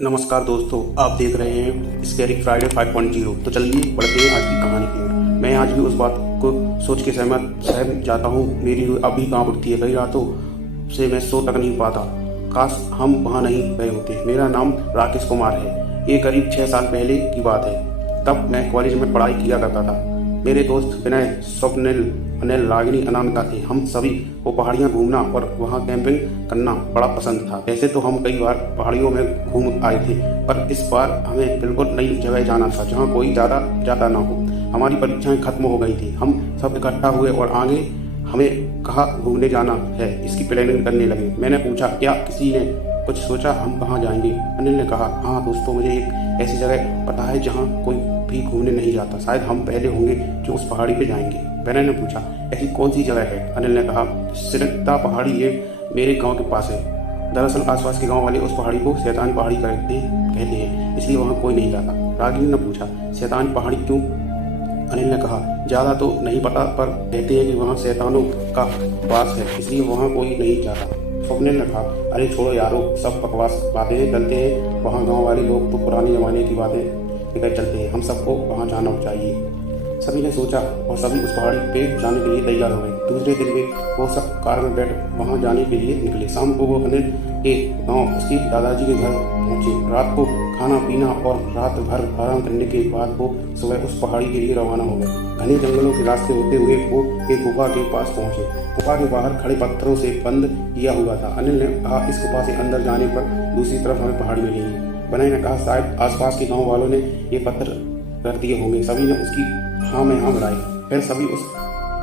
नमस्कार दोस्तों, आप देख रहे हैं स्कैरी फ्राइडे 5.0। तो चलिए बढ़ते हैं आज की कहानी की ओर। मैं आज भी उस बात को सोच के सहम जाता हूँ। मेरी रूह अभी कांप उठती है। कई रातों से मैं सो तक नहीं पाता। काश हम वहाँ नहीं गए होते। मेरा नाम राकेश कुमार है। ये करीब 6 साल पहले की बात है। तब मैं कॉलेज में पढ़ाई किया करता था। मेरे दोस्त विनय, स्वप्निल, अनिल, रागिनी, अनामिका थे। हम सभी को पहाड़ियाँ घूमना और वहाँ कैंपिंग करना बड़ा पसंद था। वैसे तो हम कई बार पहाड़ियों में घूम आए थे, पर इस बार हमें बिल्कुल नई जगह जाना था जहाँ कोई ज़्यादा जाता ना हो। हमारी परीक्षाएं खत्म हो गई थी। हम सब इकट्ठा हुए और आगे हमें कहाँ घूमने जाना है इसकी प्लानिंग करने लगे। मैंने पूछा, क्या किसी ने कुछ सोचा हम कहाँ जाएंगे? अनिल ने कहा, हाँ दोस्तों, मुझे एक ऐसी जगह पता है जहाँ कोई भी घूमने नहीं जाता। शायद हम पहले होंगे जो उस पहाड़ी पे जाएंगे। विनय ने पूछा, ऐसी कौन सी जगह है? अनिल ने कहा, सिरकता पहाड़ी, ये मेरे गांव के पास है। दरअसल आसपास के गांव वाले उस पहाड़ी को शैतान पहाड़ी कहते हैं, इसलिए वहाँ कोई नहीं जाता। रागिनी ने पूछा, शैतान पहाड़ी क्यों? अनिल ने कहा, ज़्यादा तो नहीं पता, पर कहते हैं कि वहाँ शैतानों का वास है, इसलिए वहाँ कोई नहीं जाता। स्वप्निल ने कहा, अरे छोड़ो यारो, सब बकवास बातें हैं, चलते हैं। वहाँ गांव वाले लोग तो पुराने ज़माने की बातें लेकर चलते हैं। हम सबको वहाँ जाना चाहिए। सभी ने सोचा और सभी उस पहाड़ी पे जाने के लिए तैयार हो गए। दूसरे दिन में वो सब कार में बैठ वहाँ जाने के लिए निकले। शाम को वो अनिल के गाँव उसके दादाजी के घर पहुँचे। रात को खाना पीना और रात भर आराम करने के बाद वो सुबह उस पहाड़ी के लिए रवाना हो गए। घने जंगलों के रास्ते होते हुए वो एक गुफा के पास पहुँचे। गुफा के बाहर खड़े पत्थरों से बंद किया हुआ था। अनिल ने कहा, इस गुफा से अंदर जाने पर दूसरी तरफ हमें पहाड़ी मिलेगी। विनय ने कहा, शायद आसपास के गाँव वालों ने ये पत्थर रख दिए होंगे। सभी ने उसकी हाँ में हाँ मिलाई। फिर सभी उस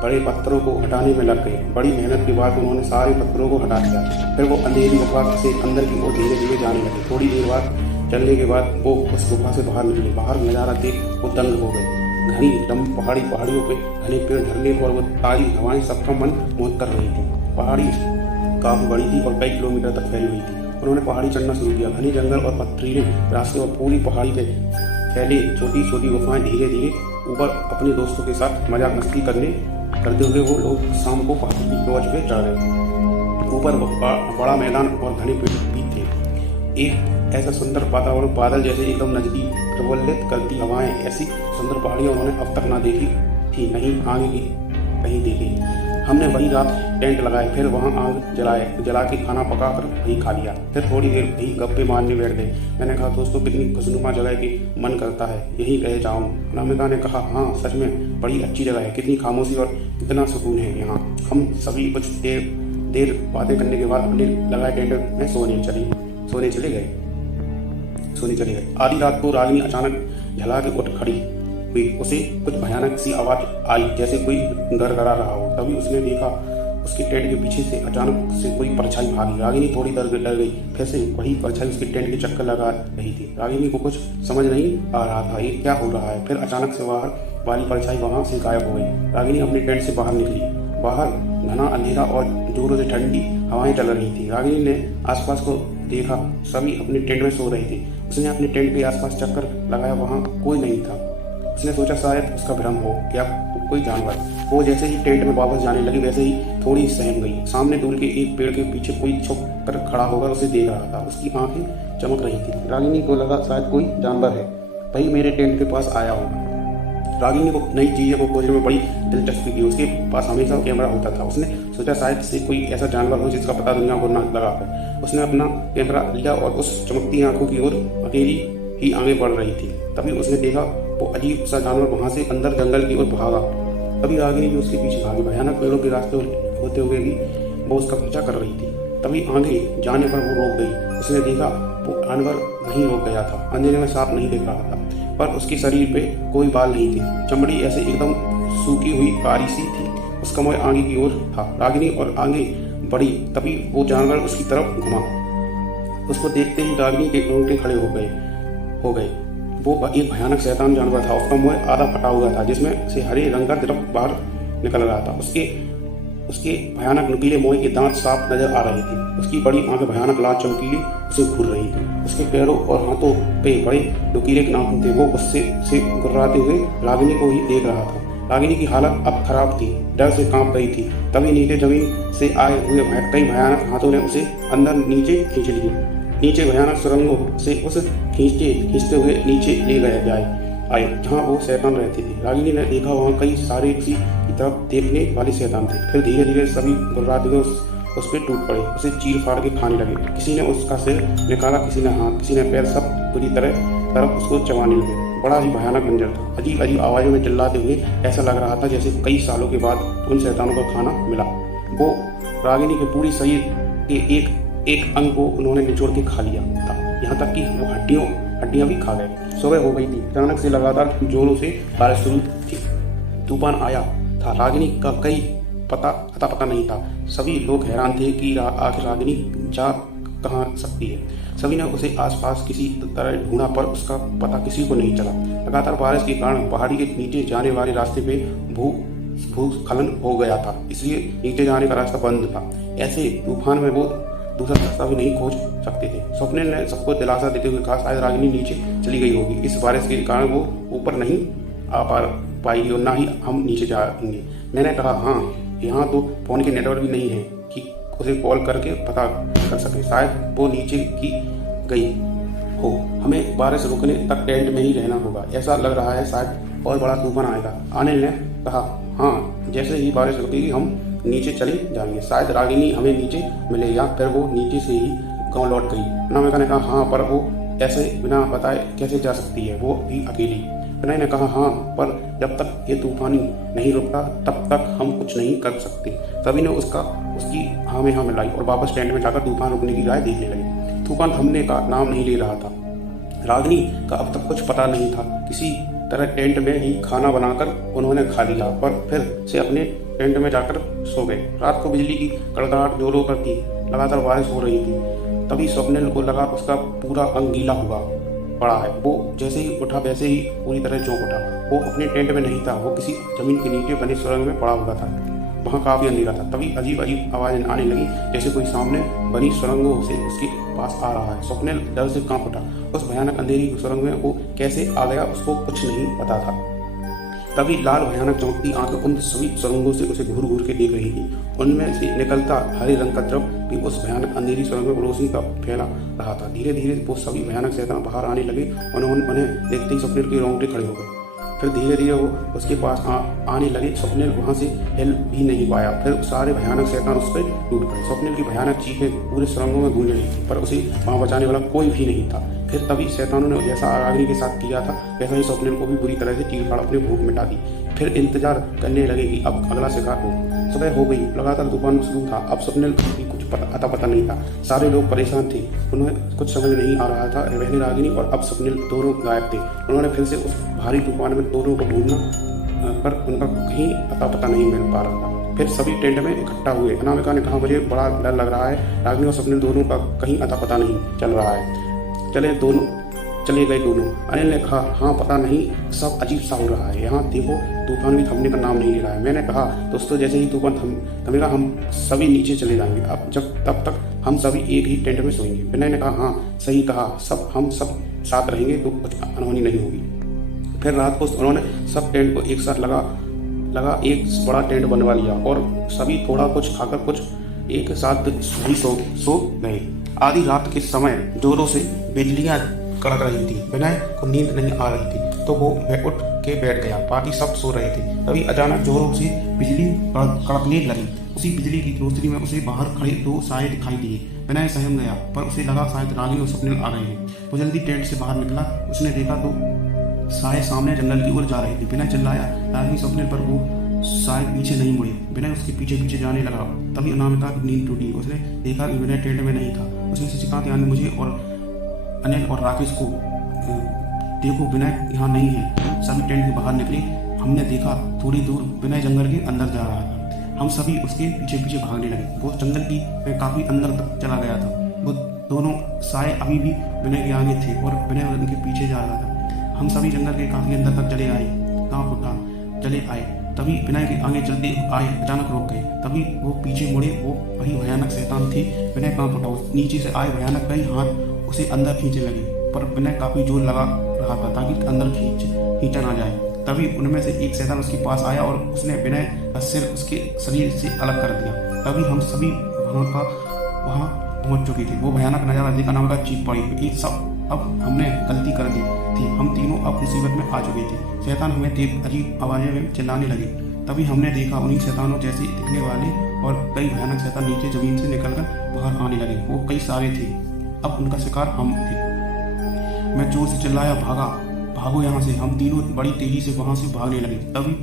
बड़े पत्थरों को हटाने में लग गए। बड़ी मेहनत के बाद उन्होंने सारे पत्थरों को हटा दिया। फिर वो अंधेरी गुफा से अंदर की ओर धीरे धीरे जाने लगे। थोड़ी देर बाद चलने के बाद वो उस गुफा से बाहर निकले। बाहर नजारा देख वो दंग हो गए। घनी लंबी पहाड़ियों पे घने पेड़, झरने और वो ताजी हवाएं सबका मन मोहित कर रही थी। पहाड़ी काफी बड़ी थी और कई किलोमीटर तक फैली हुई थी। उन्होंने पहाड़ी चढ़ना शुरू किया। घने जंगल और पथरीले रास्ते और पूरी पहाड़ी पे फैली छोटी छोटी गुफाएं। धीरे धीरे ऊपर अपने दोस्तों के साथ मजाक मस्ती करते हुए वो लोग शाम को पहाड़ी की टॉर्च पे चढ़ गए। ऊपर बड़ा मैदान और घने पेड़ भी थे। एक ऐसा सुंदर वातावरण, बादल जैसे एकदम नजदीक, प्रज्वलित करती हवाएं। ऐसी सुंदर पहाड़ियां उन्होंने अब तक ना देखी थी, नहीं आगे की कहीं देखी। हमने वही रात टेंट लगाए, फिर वहाँ आग जला के खाना पका कर वही खा लिया। फिर थोड़ी देर वही गप्पे मारने बैठ गए। मैंने कहा, दोस्तों, कितनी खुशनुमा जगह की मन करता है यहीं रह जाऊँ। अनामिका ने कहा, हाँ सच में बड़ी अच्छी जगह है, कितनी खामोशी और कितना सुकून है यहाँ। हम सभी कुछ देर बातें करने के बाद अपने लगाए टेंट में सोने चले गए। आधी रात को रागिनी अचानक झला के उठ खड़ी हुई। उसे कुछ भयानक सी आवाज आई, जैसे कोई गड़गड़ा रहा हो। तभी उसने देखा उसके टेंट के पीछे से अचानक से कोई परछाई भागी। रागिनी थोड़ी डर गई। फिर से वही परछाई उसके टेंट के चक्कर लगा रही थी। रागिनी को कुछ समझ नहीं आ रहा था ये क्या हो रहा है। फिर अचानक से बाहर वाली परछाई वहां से गायब हो गई। रागिनी अपने टेंट से बाहर निकली। बाहर घना अंधेरा और जोरों से ठंडी हवाएं चल रही थी। रागिनी ने आसपास को देखा। सभी अपने टेंट में सो रहे थे। उसने अपने टेंट के आसपास चक्कर लगाया, वहां कोई नहीं था। उसने सोचा शायद उसका भ्रम हो या कोई जानवर। वो जैसे ही टेंट में वापस जाने लगी वैसे ही थोड़ी सहम गई। सामने दूर के एक पेड़ के पीछे कोई छुप कर खड़ा होकर उसे देख रहा था। उसकी आंखें चमक रही थी। रागिनी को लगा शायद कोई जानवर है, वही मेरे टेंट के पास आया होगा। रागिनी को नई चीज़ों को खोजने में बड़ी दिलचस्पी थी। उसके पास हमेशा कैमरा होता था। उसने सोचा शायद से कोई ऐसा जानवर हो जिसका पता दुनिया को न लगा कर। उसने अपना कैमरा लिया और उस चमकती आंखों की ओर अकेली ही आगे बढ़ रही थी। तभी उसने देखा वो अजीब सा जानवर वहां से अंदर जंगल की ओर भागा। तभी रागिनी भी उसके पीछे भागी। भयानक पेड़ों के रास्ते होते हुए भी वो उसका पीछा कर रही थी। तभी आगे जाने पर वो रोक गई। उसने देखा वो जानवर वहीं रोक गया था। अंधेरे में साफ नहीं दिख रहा था, पर उसके शरीर पे कोई बाल नहीं थे। चमड़ी ऐसे एकदम सूखी हुई कारी सी थी। उसका मुंह आगे की ओर था। रागिनी और आगे बढ़ी। तभी वो जानवर उसकी तरफ घुमा। उसको देखते ही रागिनी के रोंगटे खड़े हो गए। वो एक भयानक शैतान जानवर था। उसका मुंह आधा फटा हुआ था, जिसमें से हरे रंग का द्रव बाहर निकल रहा था। उसके भयानक नुकीले मुंह के दांत साफ नजर आ रहे थे। उसकी बड़ी आंखें भयानक लाल चमकीली उसे घूर रही थी। उसके पैरों और हाथों पे बड़े नुकीले नाखून थे। वो गुस्से से गुर्राते हुए रागिनी को ही देख रहा था। रागिनी की हालत अब खराब थी, डर से कांप गई थी। तभी नीचे जमीन से आए हुए कई भयानक हाथों ने उसे अंदर नीचे खींच लिए। नीचे भयानक सुरंगों से उस खींचते खींचते हुए नीचे ले गए जाए आए जहाँ वो शैतान रहते थे। रागिनी ने देखा वहाँ कई सारे किसी की तरफ देखने वाले शैतान थे। फिर धीरे धीरे सभी गुर्राते उस पर टूट पड़े, उसे चीर फाड़ के खाने लगे। किसी ने उसका सिर निकाला, किसी ने हाथ, किसी ने पैर, सब पूरी तरफ उसको चबाने लगे। बड़ा ही भयानक मंजर था। अजीब अजीब आवाज़ों में चिल्लाते हुए ऐसा लग रहा था जैसे कई सालों के बाद उन शैतानों को खाना मिला। वो रागिनी के पूरी शरीर के एक एक अंग को उन्होंने निचोड़ के खा लिया था, यहाँ तक कि वो हड्डियाँ भी खा गए। सुबह हो गई थी। अचानक से लगातार जोरों से बारिश शुरू थी। तूफान आया था। रागिनी का कई पता नहीं था। सभी लोग हैरान थे कि आखिर रागिनी जा कहाँ सकती है। सभी ने उसे आसपास किसी तरह ढूंढा पर उसका पता किसी को नहीं चला। लगातार बारिश के कारण पहाड़ी के नीचे जाने वाले रास्ते पे भूस्खलन हो गया था, इसलिए नीचे जाने का रास्ता बंद था। ऐसे तूफान में वो दूसरा रास्ता भी नहीं खोज सकते थे। स्वप्निल ने सबको दिलासा देते हुए कहा, शायद रागिनी नीचे चली गई होगी। इस बारिश के कारण वो ऊपर नहीं आ पाएगी और ना ही हम नीचे जाएंगे। मैंने कहा, हाँ, यहाँ तो फोन के नेटवर्क भी नहीं है कि उसे कॉल करके पता कर सके। शायद वो नीचे की गई हो। हमें बारिश रुकने तक टेंट में ही रहना होगा। ऐसा लग रहा है शायद और बड़ा तूफान आएगा। अनिल ने कहा, हाँ, जैसे ही बारिश रुकेगी हम नीचे चले जाएंगे। शायद रागिनी हमें नीचे मिले या फिर वो नीचे से ही गाँव लौट गई। अनामिका ने कहा, हाँ, पर वो ऐसे बिना बताए कैसे जा सकती है, वो भी अकेली। विनय ने कहा, हाँ, पर जब तक ये तूफानी नहीं रुकता तब तक हम कुछ नहीं कर सकते। सभी ने उसकी हाँ में हाँ मिलाई और वापस टेंट में जाकर तूफान रुकने की राय देखने लगे। तूफान थमने का नाम नहीं ले रहा था। रागिनी का अब तक कुछ पता नहीं था। किसी तरह टेंट में ही खाना बनाकर उन्होंने खा लिया, पर फिर से अपने टेंट में जाकर सो गए। रात को बिजली की कड़कड़ाहट जोरों पर थी। लगातार बारिश हो रही थी। तभी स्वप्निल को लगा उसका पूरा अंग गीला हुआ पड़ा है। वो जैसे ही उठा वैसे ही पूरी तरह चौंक उठा। वो अपने टेंट में नहीं था, वो किसी जमीन के नीचे बने सुरंग में पड़ा हुआ था। वहाँ काफी अंधेरा था। तभी अजीब अजीब आवाजें आने लगी, जैसे कोई सामने बनी सुरंगों से उसके पास आ रहा है। स्वप्निल डर से कांप उठा। उस भयानक अंधेरी सुरंग में वो कैसे आ गया उसको कुछ नहीं पता था। तभी लाल भयानक चमकती आंखें उन सभी सुरंगों से उसे घूर घूर के देख रही थी। उनमें से निकलता हरे रंग का द्रव भी उस भयानक अंधेरी सुरंग में रोशनी का फैला रहा था। धीरे धीरे वो सभी भयानक शैतान बाहर आने लगे। उन्हें देखते ही स्वप्निल के रोंगटे खड़े हो गए। फिर धीरे धीरे वो उसके पास आने लगे। स्वप्निल वहाँ से हिल भी नहीं पाया। फिर सारे भयानक शैतान उस पर टूट गए। स्वप्निल की भयानक चीखें पूरे सुरंगों में गूंज रही थी, पर उसे वहाँ बचाने वाला कोई भी नहीं था। फिर तभी शैतानों ने जैसा रागिनी के साथ किया था वैसा ही स्वप्निल को भी बुरी तरह से चीर फाड़ अपनी भूख मिटा दी। फिर इंतजार करने लगे कि अब अगला शिकार हो। सुबह हो गई। लगातार तूफान शुरू था। अब स्वप्निल की कुछ पता नहीं था। सारे लोग परेशान थे। उन्हें कुछ समझ नहीं आ रहा था। पहले रागिनी और अब स्वप्निल दोनों गायब थे। उन्होंने फिर से उस भारी तूफान में दोनों को ढूंढना, पर उनका कहीं पता नहीं मिल पा रहा था। फिर सभी टेंट में इकट्ठा हुए। अनामिका ने कहा, मुझे बड़ा डर लग रहा है। रागिनी और स्वप्निल दोनों का कहीं पता नहीं चल रहा है। चले गए दोनों। अनिल ने कहा, हाँ, पता नहीं, सब अजीब सा हो रहा है। यहाँ देखो, तूफान भी थमने का नाम नहीं ले रहा है। मैंने कहा, दोस्तों, जैसे ही तूफान थमेगा हम सभी नीचे चले जाएंगे। तब तक हम सभी एक ही टेंट में सोएंगे। विनय ने कहा, हाँ, सही कहा, हम सब साथ रहेंगे तो कुछ अनहोनी नहीं होगी। फिर रात को उन्होंने सब टेंट को एक साथ लगा एक बड़ा टेंट बनवा लिया और सभी थोड़ा कुछ खाकर कुछ एक साथ भी सो गए। आधी रात के समय जोरों से बिजलियां कड़क रही थी। विनय को नींद नहीं आ रही थी तो वो उठ के बैठ गया। बाकी सब सो रहे थे। तभी अचानक जोरों से बिजली कड़कने लगी। उसी बिजली की रोशनी में उसे बाहर खड़े दो साए दिखाई दिए। विनय सहम गया, पर उसे लगा शायद रागिनी और स्वप्निल आ रहे हैं। वो जल्दी टेंट से बाहर निकला। उसने देखा तो साए सामने जंगल की ओर जा रहे थे। विनय चिल्लाया, रागिनी, स्वप्निल, पर वो साए पीछे नहीं मुड़े। विनय उसके पीछे पीछे जाने लगा। तभी अनामिका की नींद टूटी। उसने देखा कि विनय टेंट में नहीं था। उसने से कहा कि मुझे और अनिल और राकेश को देखो, विनय यहाँ नहीं है। सभी टेंट के बाहर निकले। हमने देखा थोड़ी दूर विनय जंगल के अंदर जा रहा था। हम सभी उसके पीछे पीछे भागने लगे। वो जंगल की काफी अंदर तक चला गया था। वो दोनों साए अभी भी विनय के आगे थे और विनय उनके पीछे जा रहा था। हम सभी जंगल के काफी अंदर तक चले आए। कांप उठा, चले आए। तभी विनय के आगे चलते आए, अचानक रुक गए। तभी वो पीछे मुड़े। वो वही भयानक शैतान थे। विनय कांप उठा। नीचे से आए भयानक कई हाथ उसे अंदर खींचने लगे, पर विनय काफी जोर लगा रहा था ताकि अंदर खींचा ना जाए। तभी उनमें से एक शैतान उसके पास आया और उसने विनय का सिर उसके शरीर से अलग कर दिया। तभी हम सभी वहाँ पहुंच चुकी थी। वो भयानक नज़ारा देख अनामिका चीख पड़ी। एक सब अब हमने गलती कर दी थी, हम तीनों अब मुसीबत में आ चुके थे। शैतान हमें देख अजीब आवाज़ें में चिल्लाने लगे। तभी हमने देखा उन्हीं शैतानों जैसे दिखने वाले और कई भयानक शैतान नीचे जमीन से निकलकर बाहर आने लगे। वो कई सारे थे। अब उनका शिकार हम थे। मैं जोर से चिल्लाया, भागो यहाँ से। हम तीनों बड़ी तेजी से वहाँ से भागने लगे। तभी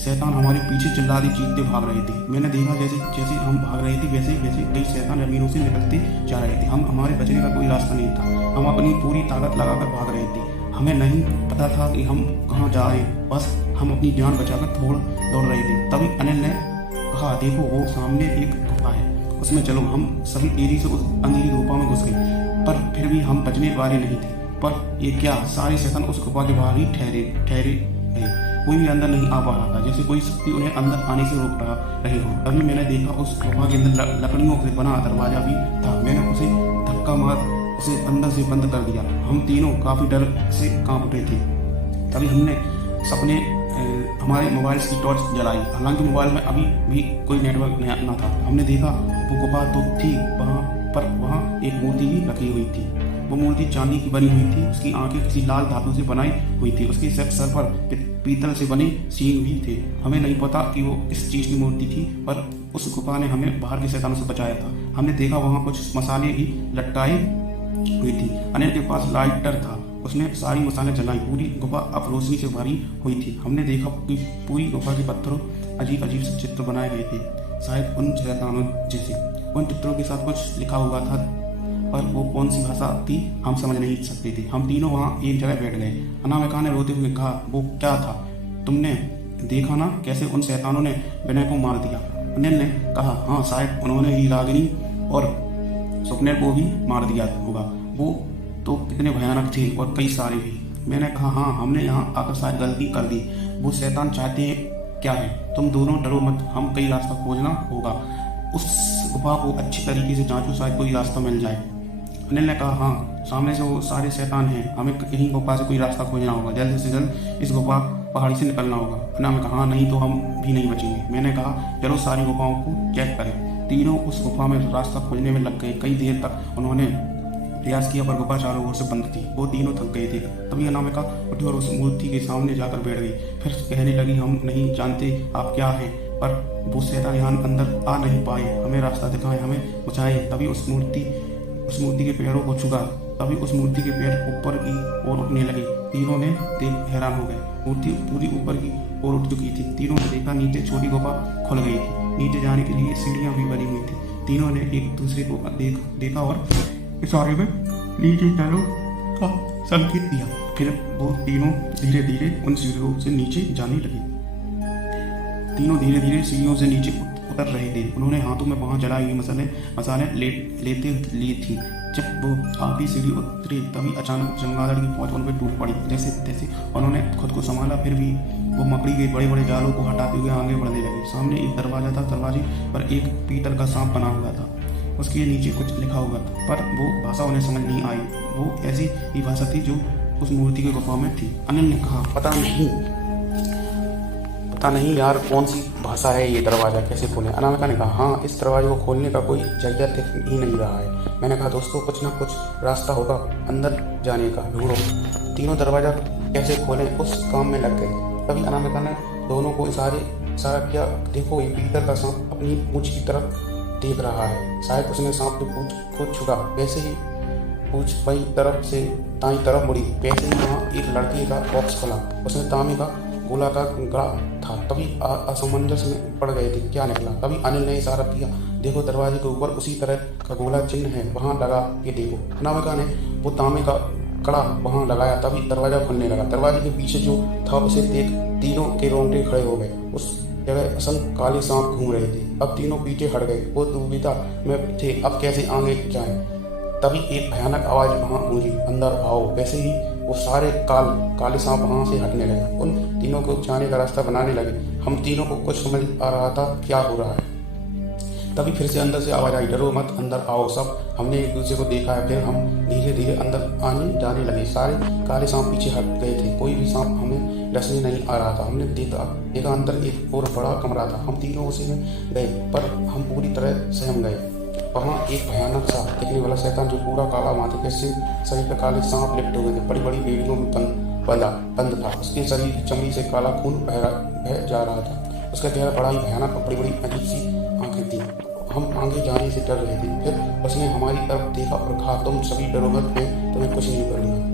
शैतान हमारे पीछे चिल्लाते चीखते भाग रहे थे। मैंने देखा जैसे जैसे हम भाग रहे थे वैसे वैसे कई शैतान जमीनों से निकलते जा रहे थे। हमारे बचने का कोई रास्ता नहीं था। हम अपनी पूरी ताकत लगाकर भाग रहे थे। हमें नहीं पता था कि हम कहाँ जा रहे हैं, बस हम अपनी जान बचाकर दौड़ रहे थे। तभी अनिल ने कहा, देखो वो सामने एक गुफा है, उसमें चलो। हम सभी तेजी से उस अंधेरी गुफा में घुस गए, पर फिर भी हम बचने वाले नहीं थे। पर ये क्या, सारे शैतान उस गुफा के बाहर ही ठहरे गए। कोई भी अंदर नहीं आ पा रहा था, जैसे कोई शक्ति उन्हें अंदर आने से रोक रहे हो। तभी मैंने देखा उस गुफा के अंदर लकड़ियों से बना दरवाजा भी था। मैंने उसे धक्का मार उसे अंदर से बंद कर दिया। हम तीनों काफी डर से कांप उठे थे। तभी हमने हमारे मोबाइल की टॉर्च जलाई। हालांकि मोबाइल में अभी भी कोई नेटवर्क न था। हमने देखा वो गुफा तो थी वहाँ, पर वहाँ एक मूर्ति भी रखी हुई थी। वो मूर्ति चांदी की बनी हुई थी। उसकी आंखें किसी लाल धातु से बनाई हुई थी। उसके सर पर पीतल से बने सींग भी थे। हमें नहीं पता कि वो इस चीज की मूर्ति थी, पर उस गुफा ने हमें बाहर के शैतानों से बचाया था। हमने देखा वहाँ कुछ मसाले भी लटकाए हुई थी। अनिल के पास लाइटर था, उसने सारी मसाले जलाई। पूरी गुफा अब रोशनी से भरी हुई थी। हमने देखा कि पूरी गुफा के पत्थरों अजीब अजीब से चित्र बनाए गए थे, शायद उन शैतानों जैसे। उन चित्रों के साथ कुछ लिखा हुआ था, पर वो कौन सी भाषा थी हम समझ नहीं सकते थे। हम तीनों वहाँ एक जगह बैठ गए। अनामिका ने रोते हुए कहा, वो क्या था? तुमने देखा ना कैसे उन शैतानों ने विनय को मार दिया? अनिल ने कहा, हाँ, शायद उन्होंने ही रागिनी और स्वप्नेल को भी मार दिया होगा। वो तो कितने भयानक थे और कई सारे भी। मैंने कहा, हाँ, हमने यहाँ आकर शायद गलती कर दी। वो शैतान चाहते हैं क्या है? तुम दोनों डरो मत, हम कई रास्ता खोजना होगा। उस गुफा को अच्छी तरीके से जांचो, शायद कोई रास्ता मिल जाए। अनिल ने कहा, हाँ, सामने से वो सारे शैतान हैं, हमें यहीं गुफा से कोई रास्ता खोजना होगा। जल्द से जल्द इस गुफा पहाड़ी से निकलना होगा। अनामिका ने कहा, नहीं तो हम भी नहीं बचेंगे। मैंने कहा, चलो सारी गुफाओं को चेक करें। तीनों उस गुफा में रास्ता खोजने में लग गए। कई देर तक उन्होंने प्रयास किया, पर गुफा चारों ओर से बंद थी। वो तीनों थक गए थे। तभी अनामिका उठी और उस मूर्ति के सामने जाकर बैठ गई। फिर कहने लगी, हम नहीं जानते आप क्या हैं, पर वो शैतान यहाँ अंदर आ नहीं पाए। हमें रास्ता दिखाएं, हमें बचाएं। तभी उस मूर्ति के पैरों को छुआ। तभी उस मूर्ति के पैर ऊपर की ओर उठने लगे। तीनों ने देख हैरान हो गए। मूर्ति पूरी ऊपर की ओर उठ चुकी थी। तीनों ने देखा नीचे छोटी गुफा खुल गई थी। नीचे जाने के लिए सीढ़ियां भी बनी हुई थी। तीनों ने एक दूसरे को देखा और इशारे में नीचे चलो का संकेत दिया। फिर वो तीनों धीरे धीरे उन सीढ़ियों से नीचे जाने लगे। तीनों धीरे धीरे सीढ़ियों से नीचे उतर रहे थे। उन्होंने हाथों में वहां जलाई हुई मसाले लेते ली थी। जब वो आखिरी सीढ़ी उतरे, तभी अचानक चमगादड़ की पहुंच उन पर टूट पड़ी। जैसे तैसे उन्होंने खुद को संभाला, फिर भी वो मकड़ी के बड़े बड़े जालों को हटाते हुए आगे बढ़ने लगे। सामने एक दरवाजा था। दरवाजे पर एक पीतल का सांप बना हुआ था। उसके नीचे कुछ लिखा हुआ था, पर वो भाषा उन्हें समझ नहीं आई। वो ऐसी ही भाषा थी जो उस मूर्ति के गुफा में थी। अनिल ने कहा, पता नहीं यार, कौन सी भाषा है ये? दरवाजा कैसे खोलें? अनामिका ने कहा, हाँ, इस दरवाजे को खोलने का कोई जरिया दिख ही नहीं रहा है। मैंने कहा, दोस्तों, कुछ ना कुछ रास्ता होगा अंदर जाने का, ढूंढो। तीनों दरवाजा कैसे खोलें उस काम में लग गए। तभी अनामिका ने दोनों को इशारा किया, देखो, ये पीतल का सांप अपनी पूंछ की तरफ देख रहा है। शायद उसने सांप की पूंछ को छुड़ा। वैसे ही पूंछ बाई तरफ से दाईं तरफ मुड़ी। वैसे ही वहाँ एक लड़के का बॉक्स खुला। उसमें तांबे का गोला का गड़ा था। तभी असमंजस में पड़ गए थे, क्या निकला? तभी अनिल ने इशारा किया, देखो, दरवाजे के ऊपर उसी तरह का गोला चिन्ह है, वहाँ लगा के देखो। अनामिका ने वो तांबे का कड़ा वहाँ लगाया। तभी दरवाजा खुलने लगा। दरवाजे के पीछे जो था उसे देख तीनों के रोंगटे खड़े हो गए। उस जगह असंख्य काले सांप घूम रहे थे। अब तीनों पीछे हट गए। वो दुविधा में थे, अब कैसे आगे जाएं। तभी एक भयानक आवाज वहाँ गूंजी, अंदर आओ। वैसे ही वो सारे काले सांप वहाँ से हटने लगे। उन तीनों को जाने का रास्ता बनाने लगे। हम तीनों को कुछ समझ आ रहा था क्या हो रहा है। तभी फिर से अंदर से आवाज आई, डरो मत, अंदर आओ सब। हमने एक दूसरे को देखा है। फिर हम धीरे धीरे अंदर आने जाने लगे। सारे काले सांप पीछे हट गए थे। कोई भी सांप हमें डसने नहीं आ रहा था। हमने देखा अंदर एक और बड़ा कमरा था। हम तीनों उसी में गए, पर हम पूरी तरह सहम गए। वहाँ एक भयानक सा दिखने वाला शैतान जो पूरा काला माथे के शरीर पे काले सांप लिपटे हुए थे, बड़ी बड़ी बेड़ियों में बंद था। उसके शरीर की चमड़ी से काला खून बह जा रहा था। उसका चेहरा बड़ा ही भयानक और बड़ी बड़ी अजीब सी आंखें थी। हम आगे जाने से डर रहे थे। फिर उसने हमारी तरफ देखा और कहा, तुम सभी डरो मत, मैं तुम्हें कुछ नहीं करूँगा।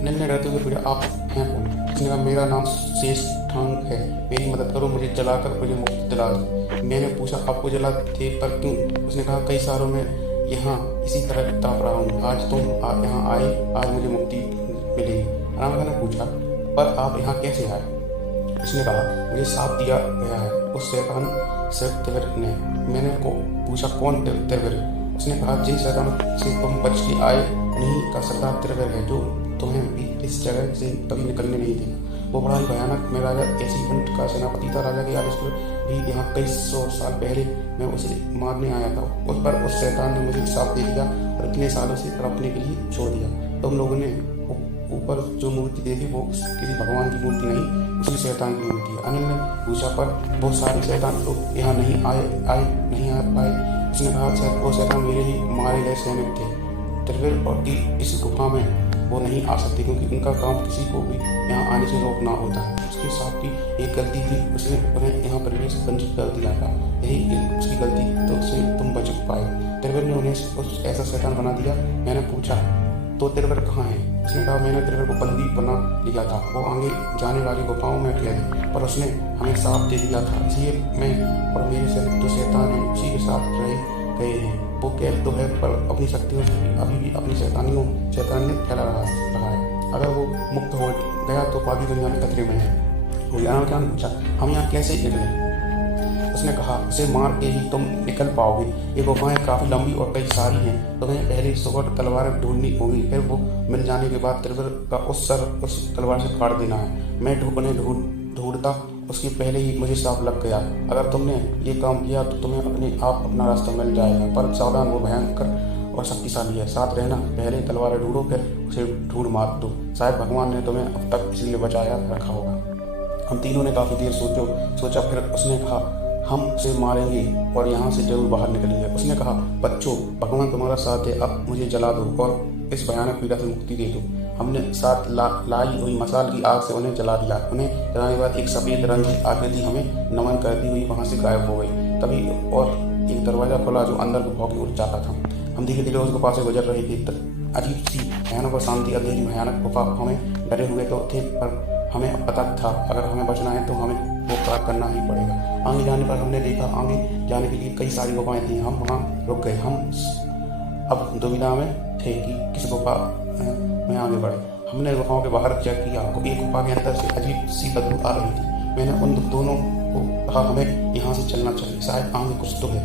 अनिल ने डरते हुए पूछा, आप हैं कौन? उसने कहा, मेरा नाम शेष ठांग है, मेरी मदद करो, मुझे जलाकर मुझे मुक्ति दिला दो। मैंने पूछा, आपको जलाते पर क्यों? उसने कहा, कई सालों में यहाँ इसी तरह तड़प रहा हूँ, आज तुम यहाँ आए, आज मुझे मुक्ति मिलेगी। अनामिका ने पूछा, पर आप यहाँ कैसे आए? उसने कहा, मुझे साथ दिया गया है उस शैतान से तिवर ने। मैंने पूछा, कौन तिवर? उसने कहा, जिन शैतानों से तुम बच के आए उन्हीं का सरदार तिवर है, जो तुम्हें भी इस जगह से कभी निकलने नहीं देगा। वो बड़ा ही भयानक में राजा एसीबंट का सेनापति था। राजा के आदेश पर भी यहाँ कई 100 साल पहले मैं उसे मारने आया था। उस पर उस शैतान ने मुझे साथ दे दिया और इतने सालों से तड़पने के लिए छोड़ दिया। तुम लोगों ने ऊपर जो मूर्ति देखी वो किसी भगवान की मूर्ति नहीं, उसी शैतान की मूर्ति है। अनिल ने पूछा, पर बहुत सारे शैतान लोग यहाँ नहीं आ पाए। उसने कहा, शायद वो शैतान मेरे ही मारे गए सैनिक थे। तिरविल और की इस गुफा में वो नहीं आ सकती, क्योंकि उनका काम किसी को भी यहाँ आने से रोकना होता है। उसके साथ भी एक गलती थी, उसने उन्हें यहाँ प्रवेश बंद कर दिया था। यही उसकी गलती तो उससे तुम बच पाए। तिरविल ने उन्हें ऐसा शैतान बना दिया। मैंने पूछा, तो तिरविल कहाँ है? उसने कहा, मैंने तिरविल को बंदी बना लिया था, वो आगे जाने वाली गुफाओं में अकेले थे, पर उसने हमें साथ दे दिया था, इसलिए मैं और मेरे से जो शैतान है उसी के साथ रह गए हैं। वो कैद तो है, पर अपनी शक्तियों से अभी भी अपनी शैतानियत फैला रहा है। अगर वो मुक्त हो गया तो बाकी दुनिया में खतरे में है। अनामिका ने पूछा, हम यहाँ कैसे निकले? उसने कहा, उसे मार के ही तुम निकल पाओगे। ये गुफाएं काफ़ी लंबी और कई सारी हैं। तुम्हें पहले सुगढ़ तलवारें ढूंढनी होगी, फिर वो मिल जाने के बाद तिरविल का उस तलवार से काट देना है। मैं उन्हें ढूंढता उसके पहले ही मुझे सांप लग गया। अगर तुमने ये काम किया तो तुम्हें अपने आप अपना रास्ता मिल जाएगा, पर सावधान, वो भयंकर और शक्तिशाली है। साथ रहना, पहले तलवारें ढूंढो, फिर उसे ढूंढ मार दो। शायद भगवान ने तुम्हें अब तक इसलिए बचाया रखा होगा। हम तीनों ने काफ़ी देर सोचा, फिर उसने कहा, हम उसे मारेंगे और यहाँ से जरूर बाहर निकलेंगे। उसने कहा, बच्चों, भगवान तुम्हारा साथ है, अब मुझे जला दो और इस भयानक पीड़ा से मुक्ति दे दो। हमने साथ लाई हुई मसाल की आग से उन्हें जला दिया। उन्हें जलाने के बाद एक सफ़ेद रंग की आकृति हमें नमन करती हुई वहाँ से गायब हो गई। तभी और एक दरवाज़ा खुला जो अंदर गुफा की ओर जाता था। हम धीरे धीरे उस गुफा से गुजर रहे थे। अजीब सी भयानक और शांति अंधेरी भयानक गुफा। हमें डरे हुए तो थे, पर हमें पता था अगर हमें बचना है तो हमें वो पार करना ही पड़ेगा। आगे जाने पर हमने देखा आगे जाने के लिए कई सारी गुफाएं थी। हम वहाँ रुक गए। हम अब दुविधा में थे कि किस गुफा में आगे बढ़े। हमने गुफाओं के बाहर चेक किया, एक गुफा के अंदर से अजीब सी बदबू आ रही थी। मैंने उन दोनों को कहा, हमें यहाँ से चलना चाहिए, शायद आगे कुछ तो है।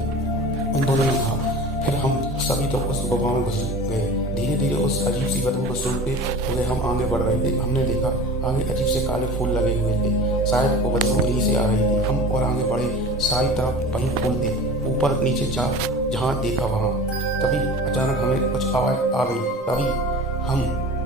उन दोनों ने कहा। फिर हम सभी तो उस गुफा में घुस गए। धीरे धीरे उस अजीब सी बदबू को सूंघते हुए हम आगे बढ़ रहे थे। हमने देखा आगे अजीब से काले फूल लगे हुए थे, शायद वो बदबू वहीं से आ रही थी। हम और आगे बढ़े, सारी तरफ वहीं फूल थे, ऊपर नीचे जहाँ देखा वहाँ। तभी अचानक हमें कुछ आवाज़ आ गई। तभी हम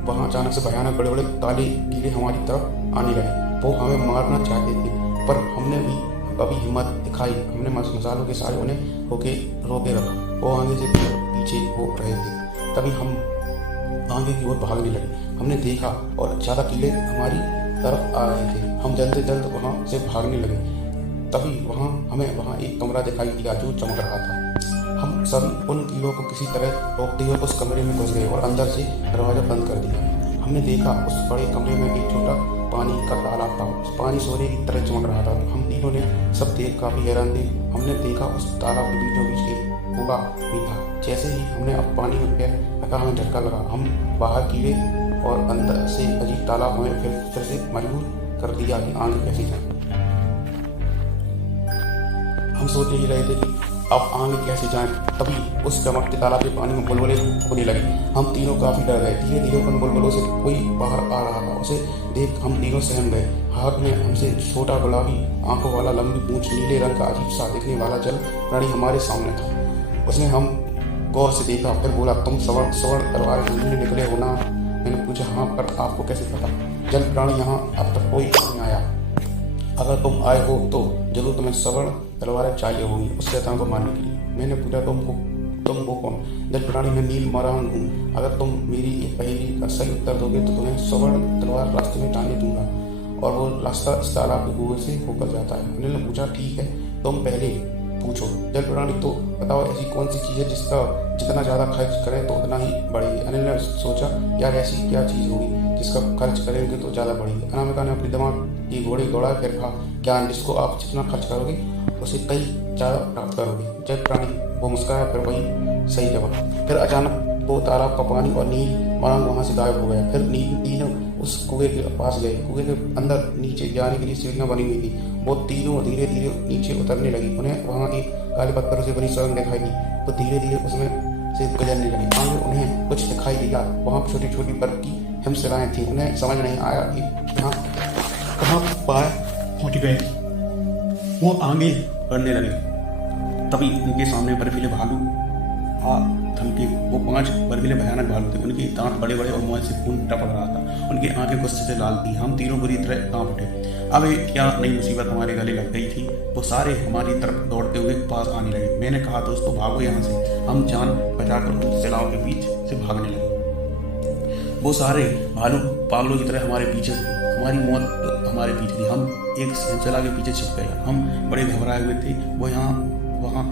वहाँ अचानक से भयानक बड़े बड़े काले कीड़े हमारी तरफ आने लगे। वो हमें मारना चाहते थे, पर हमने भी कभी हिम्मत दिखाई। हमने मसालों के सारे उन्हें रोके रखा। वो आगे से पीछे हो रहे थे। तभी हम आगे की ओर भागने लगे। हमने देखा और ज़्यादा कीड़े हमारी तरफ आ रहे थे। हम जल्द जल्द वहाँ से भागने लगे। तभी हमें वहाँ एक कमरा दिखाई दिया जो चमक रहा था। हम सभी उन कीड़ों को किसी तरह रोकते हुए उस कमरे में घुस गए और अंदर से दरवाज़ा बंद कर दिया। हमने देखा उस बड़े कमरे में एक छोटा पानी का तालाब था। पानी सोने की तरह चमक रहा था। हम तीनों ने सब देख काफ़ी हैरान थे। हमने देखा उस तालाब के बीचों बीच एक कुआं भी था। जैसे ही हमने अब पानी में पैर रखा, हमें झटका लगा। हम बाहर कीड़े और अंदर से अजीब तालाब हमें फिर से मजबूर कर दिया कि आगे कैसे जाए। हम सोच ही रहे थे कि अब आगे कैसे जाएं। तभी उस चमकते तालाब के पानी में बुलबुले होने लगे। हम तीनों काफ़ी डर गए। धीरे धीरे उन बुलबुलों से कोई बाहर आ रहा था। उसे देख हम तीनों सहम गए। हाथ में हमसे छोटा गुलाबी आंखों वाला, लंबी पूंछ, नीले रंग का अजीब सा दिखने वाला जल प्राणी हमारे सामने था। उसने हम गौर से देखा, फिर बोला, तुम स्वर्ण तलवार ढूंढने निकले हो ना? मैंने पूछा, हाँ, पर आपको कैसे पता? जल प्राणी यहाँ अब तक कोई नहीं आया। अगर तुम आए हो तो जरूर तुम्हें स्वर्ण तलवारें चाहिए होंगी उस शैतान को मारने के लिए। मैंने पूछा, तुमको तुम वो कौन? जल प्राणी मैं नील मरांग हूँ। अगर तुम मेरी एक पहेली का सही उत्तर दोगे तो तुम्हें स्वर्ण तलवार रास्ते में जाने दूंगा, और वो रास्ता इस तालाब के कुएं से होकर जाता है। अनिल ने पूछा, ठीक है, तुम पहले पूछो। जल प्राणी, तो बताओ ऐसी कौन सी चीज़ है जिसका जितना ज़्यादा खर्च करें तो उतना ही बढ़ेगी। अनिल ने सोचा, यार ऐसी क्या चीज़ होगी जिसका खर्च करेंगे तो ज़्यादा बढ़ेगी। अनामिका ने अपने दिमाग की घोड़े दौड़ा, फिर कहा, ज्ञान, जिसको आप जितना खर्च करोगे उसे कई ज़्यादा प्राप्त करोगे। जल प्राणी वो मुस्कुराया, फिर वही सही जवाब। फिर अचानक वो तालाब का पानी और नील मरांग वहाँ से गायब हो गया। फिर तीनों उस कुएं के पास गए। कुएं के अंदर नीचे जाने के लिए सीढ़ियाँ बनी हुई थी। वो तीनों धीरे धीरे नीचे उतरने लगी। उन्हें वहाँ एक काले पत्थर से बनी सुरंग दिखाई दी। तो धीरे धीरे उसमें से गुजरने लगी। आगे उन्हें कुछ दिखाई दिया। वहाँ छोटी छोटी बर्फ की हिमशिलाएं थीं। उन्हें समझ नहीं आया कि यहाँ कहाँ पार पहुँच गए। वो आगे बढ़ने लगे। तभी उनके सामने बर्फीले भालू थमके। वो 5 बर्फीले भयानक भालू थे। उनके दांत बड़े बड़े और मुंह से खून टपक रहा था। उनकी आंखें गुस्से से लाल थी। हम तीनों बुरी तरह कांप उठे। अब क्या नई मुसीबत हमारे गले लग गई थी। वो सारे हमारी तरफ दौड़ते हुए पास आने लगे। मैंने कहा, दोस्तों भागो यहाँ से। हम जान बचाकर उन शिलाओं के बीच से भागने लगे। वो सारे भालू पागलों की तरह हमारे पीछे थे। हमारी मौत हमारे पीछे थी। हम एक शिला के पीछे छिप गए। हम बड़े घबराए हुए थे। वो यहाँ वहाँ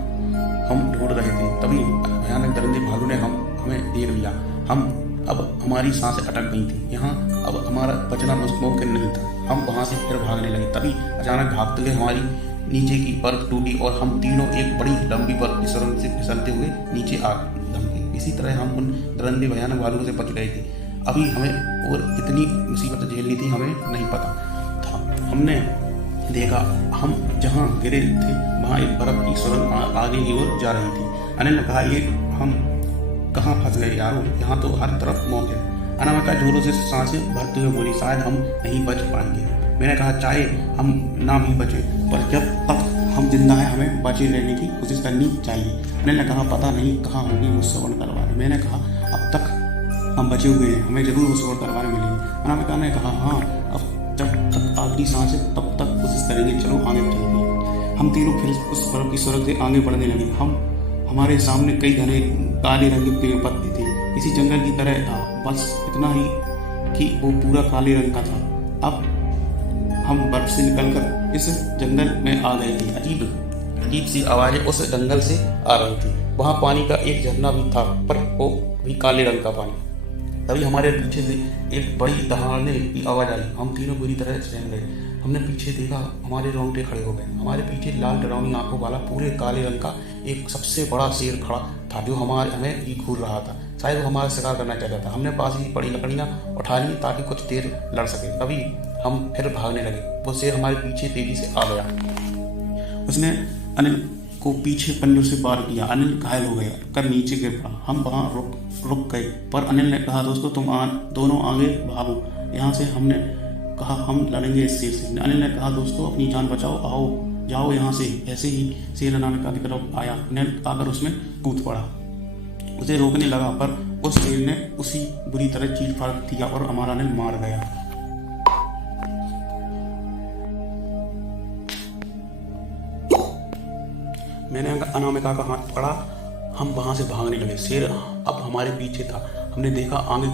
हम ढूंढ रहे थे। तभी भयानक दरिंदे भालू ने हमें देख लिया। अब हमारी सांसें अटक गई थी। यहाँ अब हमारा बचना मुमकिन नहीं था। हम वहाँ से फिर भागने लगे। तभी अचानक भागते हुए हमारी नीचे की बर्फ टूटी और हम तीनों एक बड़ी लंबी बर्फ की सुरंग से फिसलते हुए नीचे आ धमके। इसी तरह हम उन दरिंदे भयानक भालुओं से बच गए थे। अभी हमें और कितनी मुसीबत झेलनी थी हमें नहीं पता था। हमने देखा, हम जहाँ गिरे थे वहाँ एक बर्फ की सुरंग आगे की ओर जा रही थी। अनिल ने कहा, ये हम कहाँ फंस गए यारो, यहाँ तो हर तरफ मौत है। अनामिका जोरों से सांसें भरते हुए बोली, शायद हम नहीं बच पाएंगे। मैंने कहा, चाहे हम ना भी बचे, पर जब तक हम जिंदा हैं हमें बचे रहने की कोशिश करनी चाहिए। अनिल ने कहा, पता नहीं कहाँ होगी वो स्वर्ण तलवार। मैंने कहा, अब तक हम बचे हुए हैं, हमें जरूर वो स्वर्ण तलवार मिलेगी। अनामिका ने कहा, हाँ, अब जब तक आखिरी सांस है तब तक कोशिश करेंगे, चलो आगे चलिए। हम तीनों फिर उस बर्फ की सुरंग से आगे बढ़ने लगे। हमारे सामने कई घने काले रंग के पेड़ पत्ते थे। किसी जंगल की तरह था, बस इतना ही कि वो पूरा काले रंग का था। अब हम बर्फ से निकलकर इस जंगल में आ गए थे। अजीब सी आवाजें उस जंगल से आ रही थी। वहाँ पानी का एक झरना भी था, पर वो भी काले रंग का पानी। तभी हमारे पीछे से एक बड़ी दहाड़ने की आवाज़ आई। हम तीनों बुरी तरह सहम गए। हमने पीछे देखा, हमारे रोंगटे खड़े हो गए। हमारे पीछे लाल डरावनी आंखों वाला पूरे काले रंग का एक सबसे बड़ा शेर खड़ा था, जो हमें ही घूर रहा था। शायद वो हमारा शिकार करना चाहता था। हमने पास ही पड़ी लकड़ियाँ उठा ली ताकि कुछ देर लड़ सके। तभी हम फिर भागने लगे। वो शेर हमारे पीछे तेजी से आ गया। उसने अनिल को पीछे पन्नों से पार किया। अनिल घायल हो गया, कर नीचे गिर पड़ा। हम वहाँ रुक गए, पर अनिल ने कहा, दोस्तों तुम दोनों आगे भागो यहाँ से। हमने कहा, हम लड़ेंगे इस शेर से। अनिल ने कहा, दोस्तों अपनी जान बचाओ, आओ जाओ यहाँ से। ऐसे ही शेर अनामिका की तरफ आया। अनिल आकर उसमें कूद पड़ा, उसे रोकने लगा, पर उस शेर ने उसी बुरी तरह चीर फाड़ दिया और हमारा अनिल मार गया। मैंने अनामिका का हाथ पकड़ा। हम वहाँ से भागने लगे। शेर अब हमारे पीछे था। हमने देखा आगे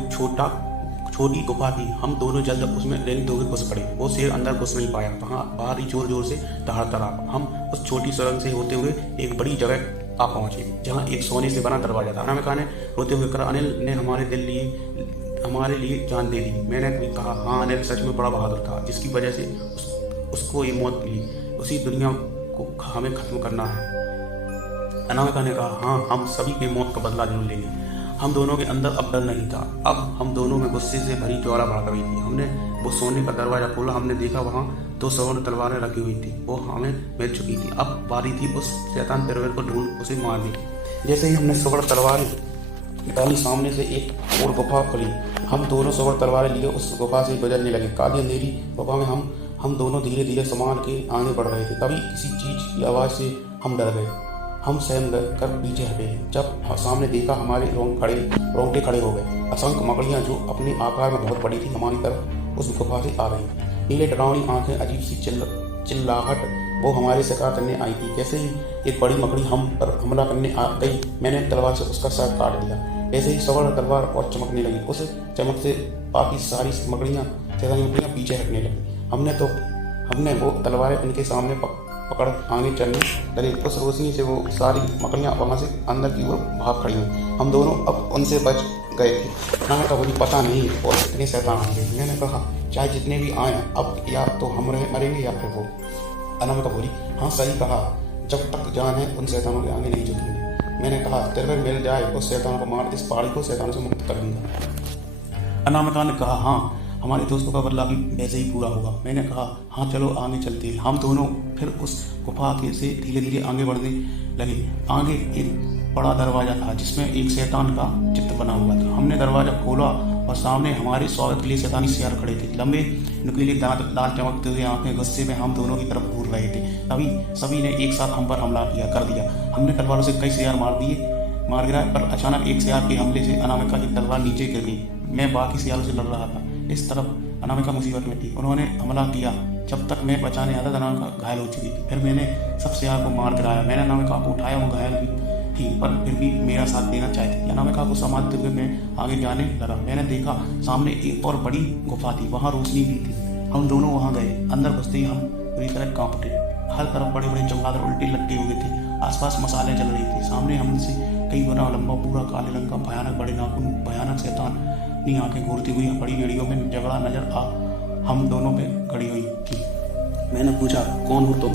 छोटी गुफा थी। हम दोनों जल्द उसमें रेंगते हुए घुस पड़े। वो शेर अंदर घुस नहीं पाया। वहाँ बाहर ही जोर जोर से दहाड़ता रहा। हम उस छोटी सुरंग से होते हुए एक बड़ी जगह आ पहुँचे, जहाँ एक सोने से बना दरवाजा था। अनामिका ने रोते हुए कहा, अनिल ने हमारे लिए जान दे दी। मैंने भी कहा, हाँ, अनिल सच में बड़ा बहादुर था, जिसकी वजह से उसको ये मौत मिली। उसी दुनिया को हमें खत्म करना है। अनामिका ने कहा, हाँ, हम सभी की मौत का बदला जरूर लेंगे। हम दोनों के अंदर अब डर नहीं था। अब हम दोनों में गुस्से से भरी ज्वाला भड़क रही थी। हमने वो सोने का दरवाजा खोला। हमने देखा वहाँ 2 स्वर्ण तलवारें रखी हुई थी। वो हमें मिल चुकी थी। अब बारी थी उस शैतान तरवर को ढूंढ उसे मारने की। जैसे ही हमने स्वर्ण तलवारें निकाली, सामने से एक और गुफा खुली। हम दोनों स्वर्ण तलवारें लिए उस गुफा से गुजरने लगे। काली अंधेरी गुफा में हम दोनों धीरे धीरे संभाल के आगे बढ़ रहे थे। तभी किसी चीज की आवाज़ से हम डर गए। हम सहम कर पीछे हटे। जब सामने देखा, हमारे रोंगटे खड़े हो गए। असंख्य मकड़ियाँ जो अपने आकार में बहुत बड़ी थी हमारी तरफ उस गुफा से आ गई। नीले डरावनी आंखें, अजीब सी चिल्लाहट वो हमारे शिकार करने आई थी। जैसे ही एक बड़ी मकड़ी हम पर हमला करने आ गई, मैंने तलवार से उसका सर काट दिया। ऐसे ही सवर्ण तलवार और चमकने लगी। उस चमक से बाकी सारी मकड़ियाँ, शैतानी मकड़ियाँ पीछे हटने लगी। हमने वो तलवारें उनके सामने पकड़ आगे चलने लगे। उस रोशनी से वो सारी मकड़ियाँ वहाँ से अंदर की ओर भाग खड़ी हुई। हम दोनों अब उनसे बच गए थे। ना का बोली पता नहीं और कितने शैतान आएंगे। मैंने कहा चाहे जितने भी आए, अब या तो हम मरेंगे या फिर वो। अनामिका बोली हाँ सही कहा, जब तक जान है उन शैतानों के आगे नहीं झुकेंगे। मैंने कहा तेरे मिल जाए उस शैतान को मार, इस पहाड़ी को शैतानों से मुक्त कर दूंगा। अनामिका ने कहा हाँ, हमारे दोस्तों का बदला भी वैसे ही पूरा होगा। मैंने कहा हाँ चलो आगे चलते हैं। हम दोनों फिर उस गुफा के से धीरे धीरे आगे बढ़ने लगे। आगे एक बड़ा दरवाजा था जिसमें एक शैतान का चित्र बना हुआ था। हमने दरवाजा खोला और सामने हमारे स्वागत के लिए शैतानी शेर खड़े थे। लंबे नुकीले दांत, लाल चमकते हुए आंखें, गुस्से में हम दोनों की तरफ घूर रहे थे। तभी सभी ने एक साथ हम पर हमला कर दिया। हमने तलवारों से कई शेर मार गिराए, पर अचानक एक शेर के हमले से अनामिका की तलवार नीचे गिर गई। मैं बाकी शेरों से लड़ रहा था। इस तरफ अनामिका मुसीबत में थी। उन्होंने हमला किया। जब तक मैं बचाने आता अनामिका घायल हो चुकी थी। फिर मैंने सब शेर को मार गिराया। मैंने अनामिका को उठाया, वो घायल भी थी पर फिर भी मेरा साथ देना चाहती थी। अनामिका को संभालते हुए मैं आगे जाने लगा। मैंने देखा सामने एक और बड़ी गुफा थी, वहाँ रोशनी भी थी। हम दोनों वहाँ गए। अंदर घुसते ही हम पूरी तरह कांप उठे। हर तरफ बड़े बड़े चमगादड़ उल्टे लटके हुए थे। आसपास मसाले जल रही थी। सामने हमसे कई गुना लंबा, पूरा काले रंग का भयानक बड़े नाखून, भयानक शैतान अपनी आंखें घूरती हुई बड़ी बेड़ियों में झगड़ा नजर हम दोनों पे खड़ी हुई थी। मैंने पूछा कौन हो तुम?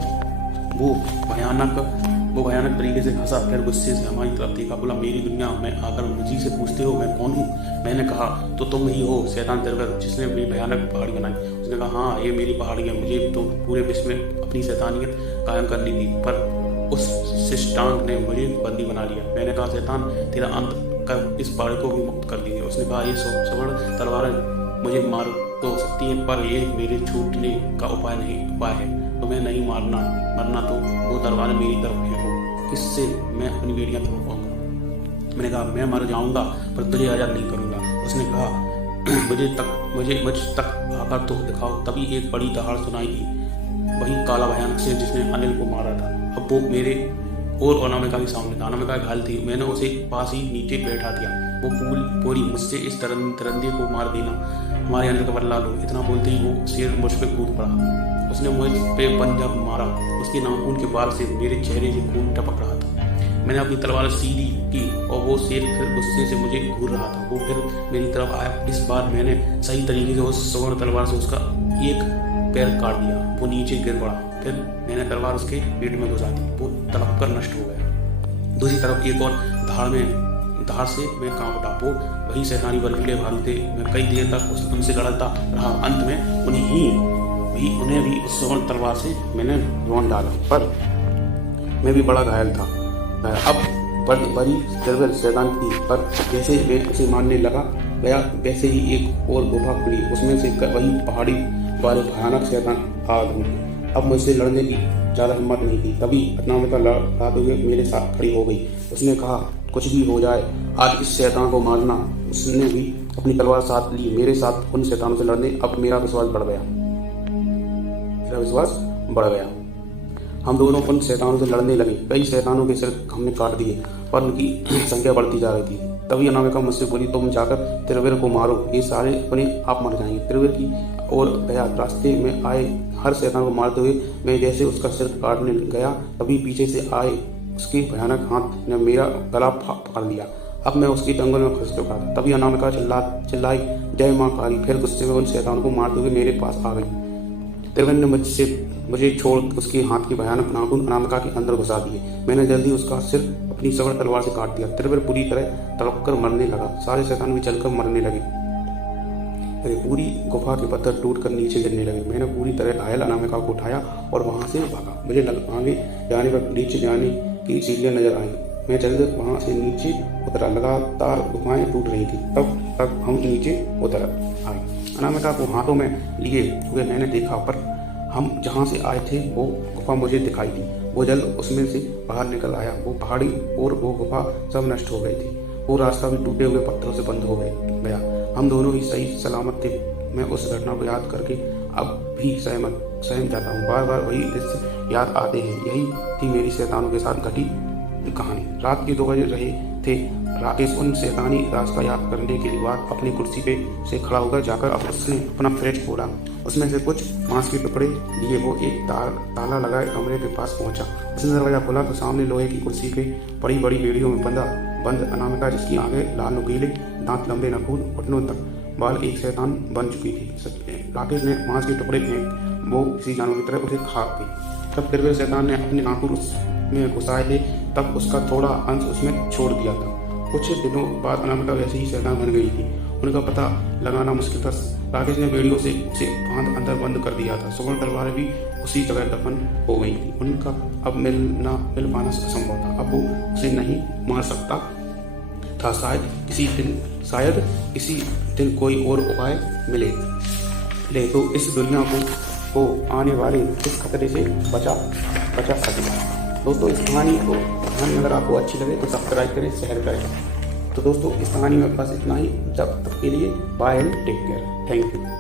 वो भयानक तरीके से हंसा, फिर गुस्से से हमारी तरफ देखा, बोला मेरी दुनिया में आकर मुझी से पूछते हो मैं कौन हूँ? मैंने कहा तो तुम ही हो शैतान दरबार जिसने मेरी भयानक पहाड़ी बनाई। उसने कहा हाँ ये मेरी पहाड़ी है, मुझे तो पूरे विश्व में अपनी शैतानियत कायम करनी थी, पर उस शिष्टांग ने मुझे बंदी बना लिया। मैंने कहा शैतान तेरा अंत कर, इस पहाड़ी को भी मुक्त कर दीजिए। उसने कहा ये स्वर्ण तलवार मुझे मार तो सकती है, पर ये मेरे छूटने का उपाय है। तो मैं नहीं मरना तो वो तलवार मेरी तरफ फेंको, इससे मैं अपनी बेड़ियाँ तोड़ पाऊंगा। मैंने कहा मैं मर जाऊंगा पर तुझे आज़ाद नहीं करूंगा। उसने कहा मुझ तक आकर तो दिखाओ। तभी एक बड़ी दहाड़ सुनाई दी, वही काला भयानक शेर जिसने अनिल को मारा था। अब वो मेरे और अनामिका के सामने था। अनामिका घायल थी। मैंने उसे पास ही नीचे बैठा दिया। वो पूरी मुझसे इस दरंदे को मार देना, हमारे अनिल का बदला लो। इतना बोलते ही वो शेर मुझ पर कूद पड़ा। उसने मुझ पे पंजा मारा। उसके नाखून के बाल से मेरे चेहरे से खून टपक रहा था। मैंने अपनी तलवार सीधी की और वो शेर फिर गुस्से से मुझे घूर रहा था। वो फिर मेरी तरफ आया। इस बार मैंने सही तरीके से उस स्वर्ण तलवार से उसका एक पैर काट दिया। वो नीचे गिर पड़ा। फिर मैंने तलवार उसके पेट में घुसा दी। वो तड़प कर नष्ट हो गया। दूसरी तरफ एक और धार से मैं कांप उठा। वो वही शैतानी बर्फीले भालू थे। मैं कई देर तक उनसे लड़ता रहा। अंत में उन्हें भी उस स्वर्ण तलवार से मैंने रोन डाला, पर मैं भी बड़ा घायल था। अब बड़ी जरबल शैतान थी, पर जैसे मैं उसे मारने लगा गया वैसे ही एक और गुफा खुली। उसमें से वही पहाड़ी वाले भयानक शैतान आ गए। अब मुझसे लड़ने की ज़्यादा हिम्मत नहीं थी। तभी अनामिका लड़ाते हुए मेरे साथ खड़ी हो गई। उसने कहा कुछ भी हो जाए आज इस शैतान को मारना। उसने भी अपनी तलवार साथ ली। मेरे साथ उन शैतानों से लड़ने अब मेरा विश्वास बढ़ गया। हम दोनों उन शैतानों से लड़ने लगे। कई शैतानों के सिर हमने काट दिए, पर उनकी संख्या बढ़ती जा रही थी। तभी अनामिका मुझसे बोली तुम जाकर त्रिवीर को मारो, ये सारे अपने आप मर जाएंगे। त्रिवीर की ओर गया। रास्ते में आए हर शैतान को मारते हुए मैं जैसे उसका सिर काटने गया, तभी पीछे से आए उसके भयानक हाथ ने मेरा गला पकड़ लिया। अब मैं उसकी टंगल में फंस चुका था। तभी अनामिका चिल्लाई जय माँ काली। फिर गुस्से में उन शैतानों को मारते हुए मेरे पास आ गई। त्रिवेण ने मुझे छोड़ उसके हाथ के भयानक नाखून अनामिका के अंदर घुसा दिए। मैंने जल्दी उसका सिर अपनी स्वर्ण तलवार से काट दिया। त्रिवेण पूरी तरह तड़प कर मरने लगा। सारे शैतान भी जलकर मरने लगे। पूरी गुफा के पत्थर टूट कर नीचे गिरने लगे। मैंने पूरी तरह घायल अनामिका को उठाया और वहां से भागा। मुझे आगे जाने पर नीचे जाने की सीढ़ियां नजर आई। मैं जल्द वहां से नीचे उतरा। लगातार गुफाएं टूट रही थी। तब तक हम नीचे उतर आए। अनामिका को हाथों में लिए हुए मैंने देखा, पर हम जहाँ से आए थे वो गुफा मुझे दिखाई दी। वो जल्द उसमें से बाहर निकल आया। वो पहाड़ी और वो गुफा सब नष्ट हो गई थी। वो रास्ता भी टूटे हुए पत्थरों से बंद हो गया। हम दोनों ही सही सलामत थे। मैं उस घटना को याद करके अब भी सहम जाता हूँ। बार बार वही दृश्य याद आते हैं। यही थी मेरी शैतानों के साथ घटी कहानी। रात के 2 बज रहे थे। राकेश उन शैतानी रास्ता याद करने के बाद अपनी कुर्सी पे से खड़ा होकर जाकर अब उसने अपना फ्रिज खोला। उसमें से कुछ मांस के टुकड़े लिए वो एक ताला लगाए कमरे के पास पहुंचा। उसने दरवाजा खोला तो सामने लोहे की कुर्सी पे बड़ी बड़ी बेड़ियों में बंद अनामिका, जिसकी आंखें लाल नुकीले दांत, लंबे नाखून, घुटनों तक बाल, एक शैतान बन चुकी थी। राकेश ने मांस के टुकड़े फेंक वो किसी जानवर की तरह उसे खा गई। तब फिर शैतान ने अपने नाखून उसमें घुसाए थे, तब उसका थोड़ा अंश उसमें छोड़ दिया था। कुछ दिनों बाद अनामिका वैसे ही शैतान बन गई थी। उनका पता लगाना मुश्किल था। राकेश ने बेड़ियों से बांध अंदर बंद कर दिया था। सुवर्ण तलवारें भी उसी जगह दफन हो गई थी। उनका अब मिल पाना असंभव था। अब वो उसे नहीं मार सकता था। शायद किसी दिन कोई और उपाय मिले तो इस दुनिया को आने वाले इस खतरे से बचा सकेगा। दोस्तों, इस कहानी अगर आपको अच्छी लगे तो सब्सक्राइब करें, शेयर करें। तो दोस्तों, इस कहानी में बस इतना ही। जब तक के लिए bye and take care. Thank you.